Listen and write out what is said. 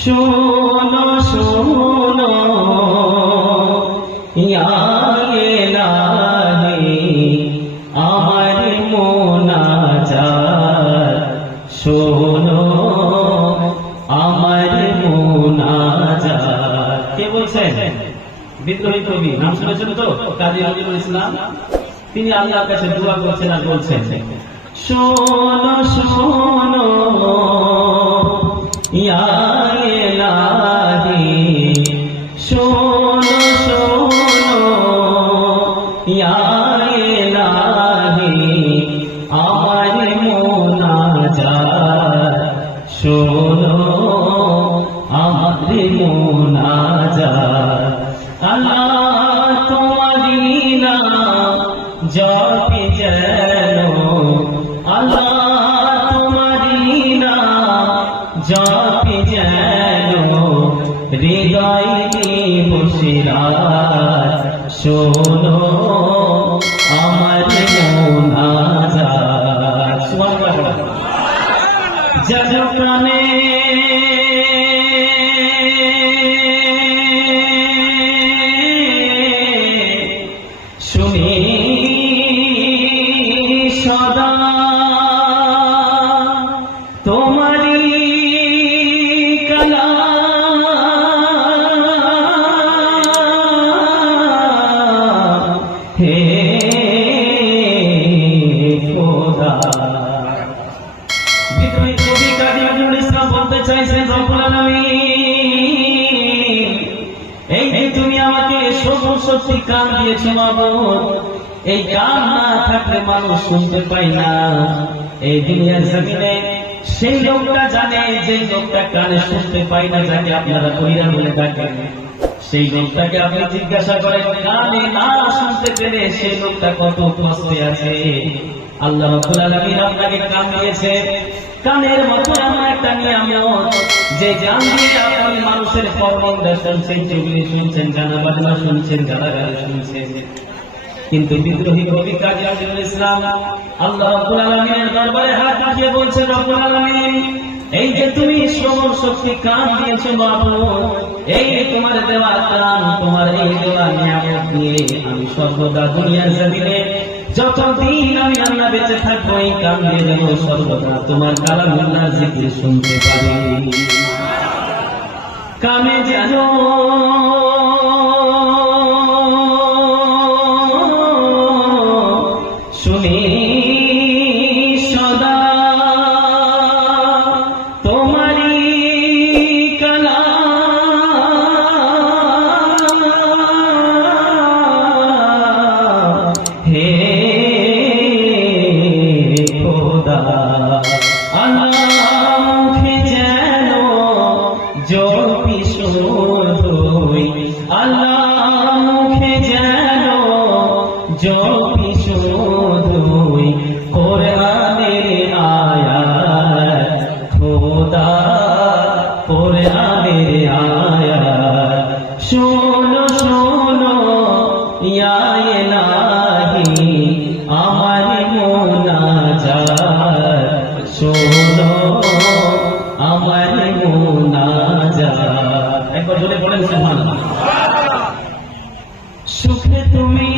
শোনো শোনো ইয়া ইয়া আমার মোনাজাত শোনো আমার মোনাজাত কে বলছেন বিদ্রোহী কবি, নাম শুনেছেন তো? কাজী নজরুল ইসলাম। তিনি আল্লাহর কাছে দোয়া করছেন আর বলছেন, শোনো শোনো, ইয়া ইলাহি, শোনো আল্লাহ তোমারি নাম জপে যেন আল্লাহ তোমারি নাম জপে যেন হৃদয় বসিরাত শোনো আমার মোনাজাত জগ প্রাণে সদা আমাকে সত্যি কান দিয়েছে মাবুদ এই গান না থাকলে মানুষ শুনতে পাই না। এই দুনিয়ার জমিনে সেই লোকটা জানে, যে লোকটা কানে শুনতে পাই না যাকে আপনারা কইরা বলে ডাকেন। সেই লোকটাকে আপনি জিজ্ঞাসা করেন কানে না শুনতে পেরে সেই লোকটা কত কষ্টে আছে? আল্লাহ আপনাকে কান দিয়েছে কানের মতো এমন একটা নিয়ামত, যে জান দিয়ে আপনি মানুষের পরনিন্দা শুনছেন চুগলি শুনছেন গানা বাজনা শুনছেন, গালাগালি শুনছেন। কিন্তু বিদ্রোহী কবি কাজী নজরুল ইসলাম আল্লাহ রাব্বুল আলামিনের দরবারে হাত উঠিয়ে বলছেন, রব্বুল আলামিন, এই যে তুমি শ্রবণ শক্তি কান দিয়েছ মাবুদ এই তোমার দেওয়া কান তোমার এই দেওয়া নিয়ামত দিয়ে আমি সর্বদা দুনিয়ার জমিনে যতদিন আমি আল্লাহ বেঁচে থাকব, এই কান দিয়ে যেন সর্বদা তোমার কালামুল্লাহ জিকির শুনতে পারি। কানে যেন শুনি শোনো শোনো ইয়া আমার মোনা মোনাজাত। শোনো আমার মোনাজাত। একবার বলে বলেন সুখে তুমি